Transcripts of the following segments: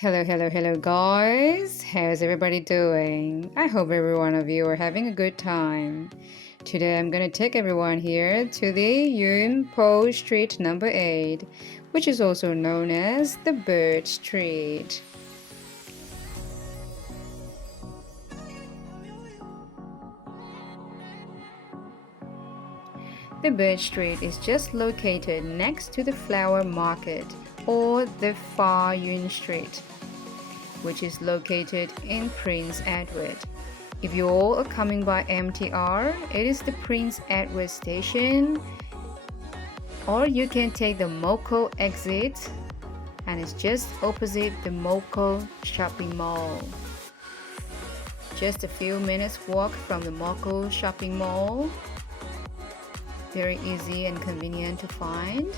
Hello, guys. How's everybody doing? I hope every one of you are having a good time. Today I'm gonna take everyone here to the Po Street number 8, which is also known as the Bird Street. The Bird Street is just located next to the flower market or the Po Yuen Street, which is located in Prince Edward. If you all are coming by MTR, it is the Prince Edward station, or you can take the Moko exit, and it's just opposite the Moko shopping mall. Just a few minutes walk from the Moko shopping mall. Very easy and convenient to find.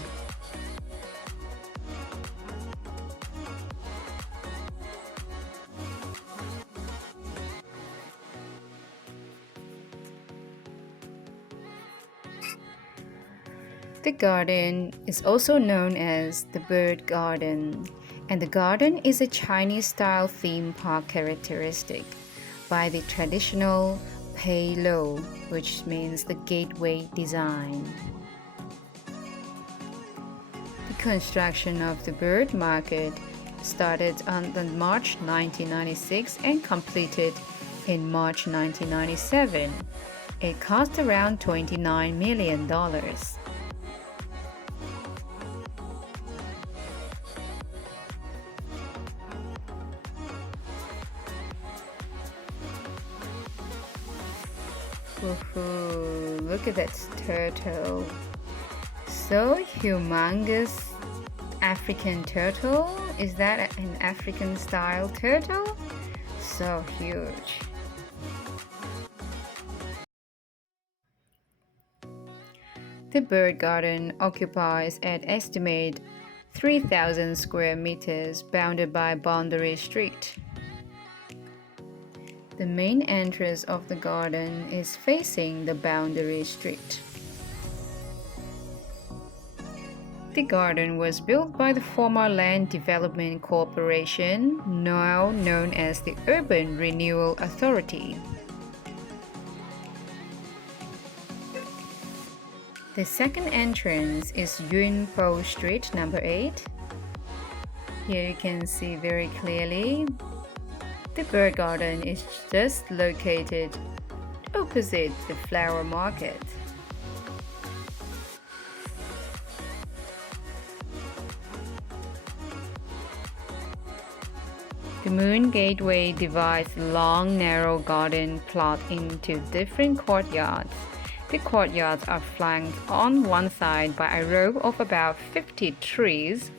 The garden is also known as the Bird Garden, and the garden is a Chinese-style theme park characteristic by the traditional Pei Lo, which means the gateway design. The construction of the bird market started on March 1996 and completed in March 1997. It cost around $29 million. Woohoo, look at that turtle. So humongous African turtle. Is that an African style turtle? So huge. The bird garden occupies an estimate 3,000 square meters bounded by Boundary Street. The main entrance of the garden is facing the Boundary Street. The garden was built by the former Land Development Corporation, now known as the Urban Renewal Authority. The second entrance is Yuen Street number 8. Here you can see very clearly the bird garden is just located opposite the flower market. The Moon Gateway divides the long, narrow garden plot into different courtyards. The courtyards are flanked on one side by a row of about 50 trees,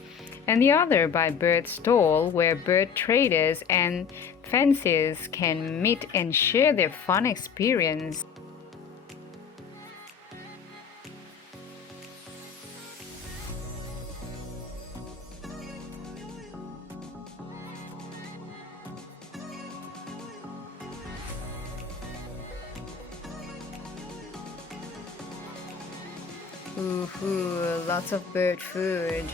and the other by bird stall where bird traders and fanciers can meet and share their fun experience. Ooh, lots of bird food.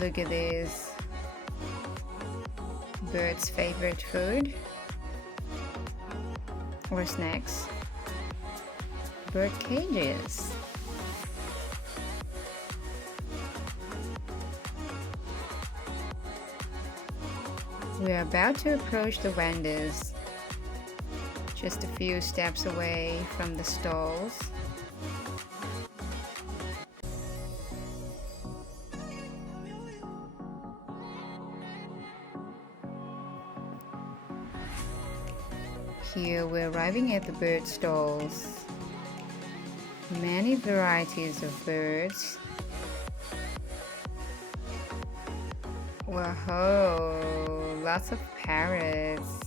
Look at this. Bird's favorite food or snacks. Bird cages. We are about to approach the vendors. Just a few steps away from the stalls. Here we're arriving at the bird stalls. Many varieties of birds. Wow, lots of parrots.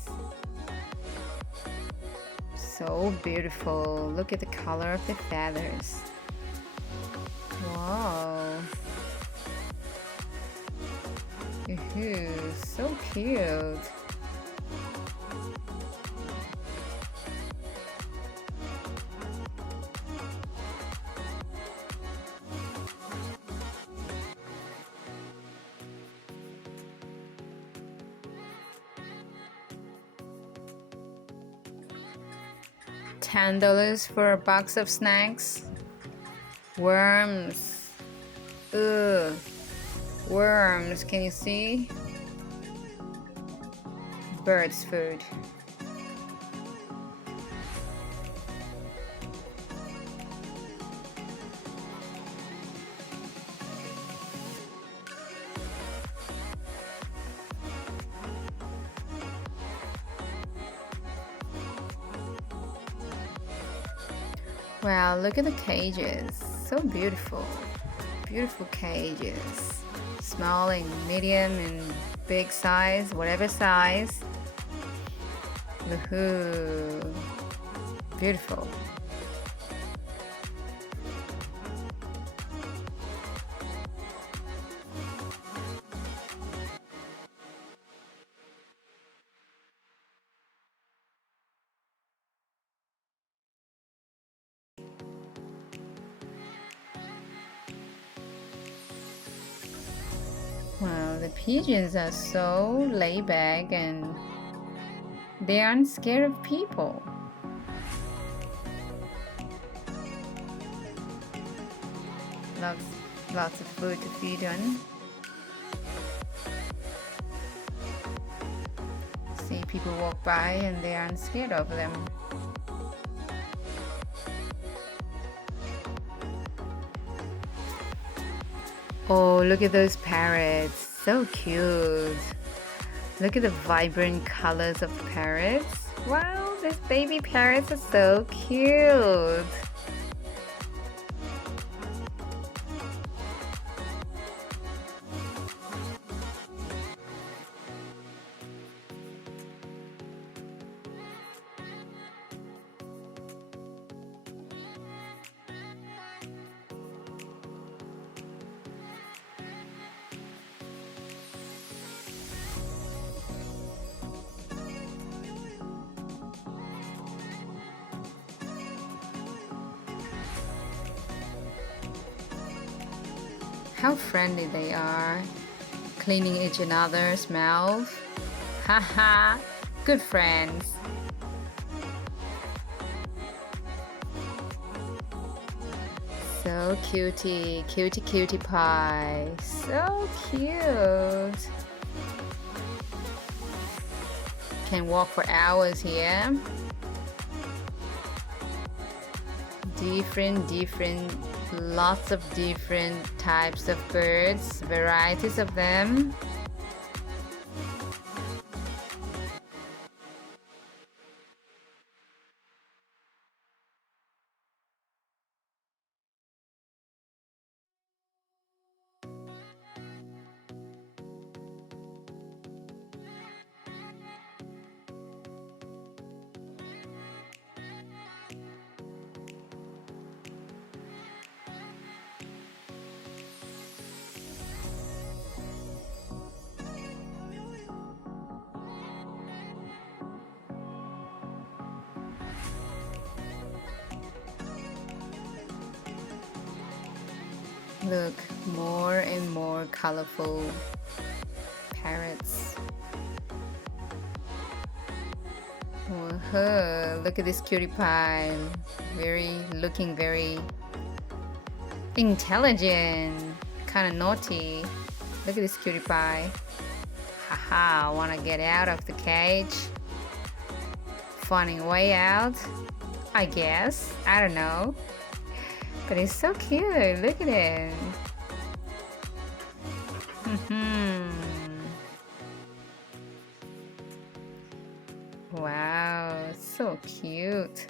So beautiful. Look at the color of the feathers. Wow. So cute. $10 for a box of snacks. Worms. Ugh. Worms, can you see? Birds' food. Wow, look at the cages. So beautiful. Beautiful cages. Small and medium and big size, whatever size. Woohoo. Beautiful. Wow, the pigeons are so laid back and they aren't scared of people. Lots of food to feed on. See people walk by and they aren't scared of them. Oh, look at those parrots. So cute. Look at the vibrant colors of the parrots. Wow, these baby parrots are so cute. How friendly they are, cleaning each other's mouth. Haha, good friends. So cutie, cutie pie. So cute. Can walk for hours here. Different, lots of different types of birds, varieties of them. Look, more and more colorful parrots. Whoa, look at this cutie pie. Looking very intelligent, kind of naughty. Look at this cutie pie. Haha, wanna get out of the cage? Finding a way out, I guess. I don't know. But it's so cute. Look at it. Wow, so cute.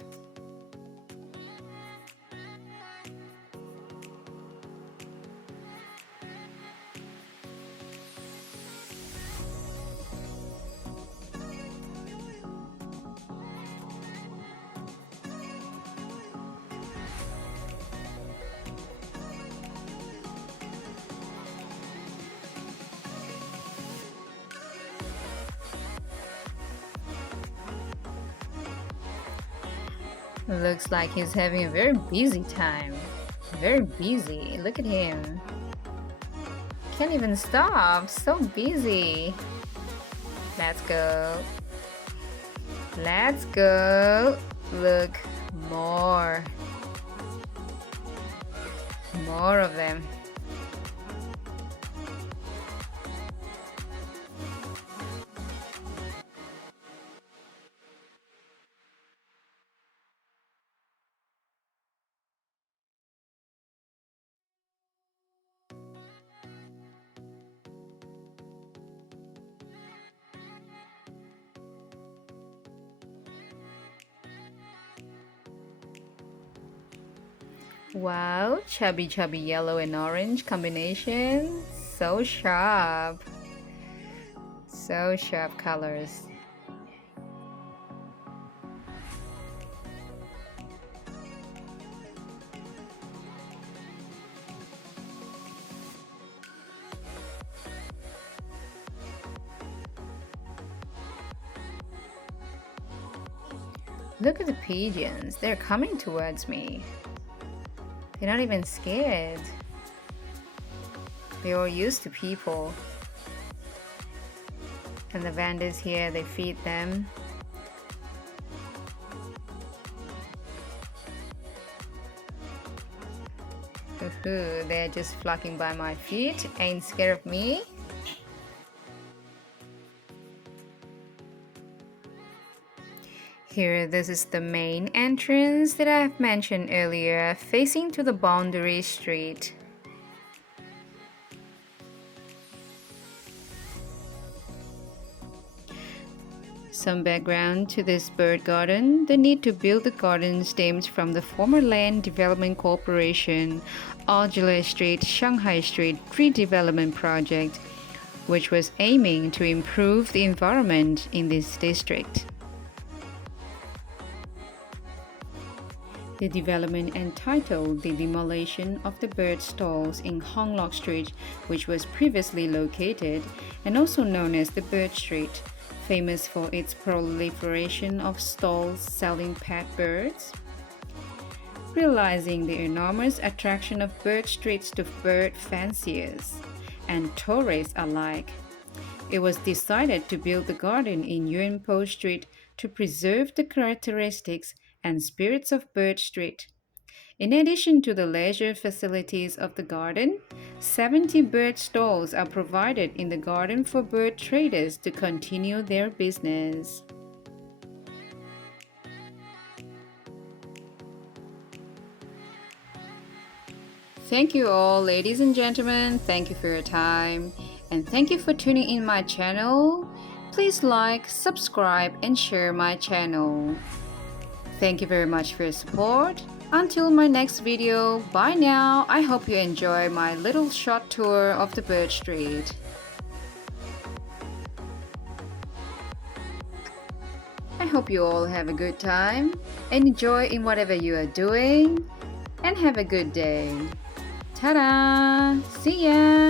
Looks like he's having a very busy time. Very busy. Look at him. Can't even stop. So busy. Let's go. Let's go. Look, More. More of them. Wow, chubby yellow and orange combination. So sharp. So sharp colors. Look at the pigeons. They're coming towards me. They're not even scared. They're all used to people. And the vendors here, they feed them. Ooh, they're just flocking by my feet. Ain't scared of me. Here, this is the main entrance that I've mentioned earlier, facing to the boundary street. Some background to this bird garden. The need to build the garden stems from the former Land Development Corporation Algila Street, Shanghai Street redevelopment project, which was aiming to improve the environment in this district. The development entitled the demolition of the bird stalls in Hong Lok Street, which was previously located and also known as the Bird Street, famous for its proliferation of stalls selling pet birds. Realizing the enormous attraction of bird streets to bird fanciers and tourists alike, it was decided to build the garden in Po Street to preserve the characteristics and spirits of Bird Street. In addition to the leisure facilities of the garden, 70 bird stalls are provided in the garden for bird traders to continue their business. Thank you all, ladies and gentlemen. Thank you for your time. And thank you for tuning in my channel. Please like, subscribe, and share my channel. Thank you very much for your support. Until my next video, bye now. I hope you enjoy my little short tour of the Bird Street. I hope you all have a good time, enjoy in whatever you are doing, and have a good day. Ta-da! See ya!